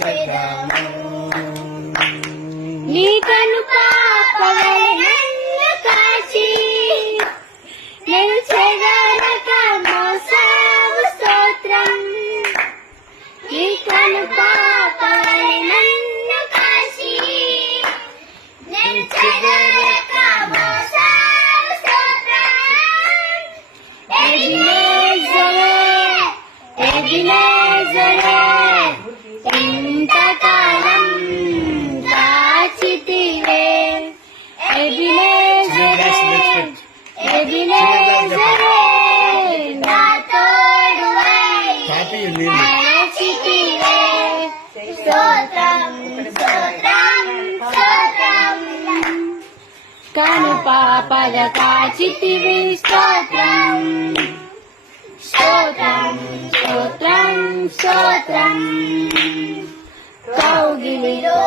చేద్దాము. నీ కను పాపవలె నన్ను కాచి నేను చెదరక మోసావు స్తోత్రం. నీ కను పాపవలె నన్ను కాచి నేను చెదరక మోసావు స్తోత్రం. ఎబినేజరే ఎబినేజరే ఇంతకాలం దాచితివే. ఎబినేజరే ఎబినేజరే నా తోడువై దాచితివే. స్తోత్రం స్తోత్రం స్తోత్రం. కను పాపల కాచితివి స్తోత్రం స్తోత్రం స్తోత్రం స్తోత్రం. కౌగిలిలో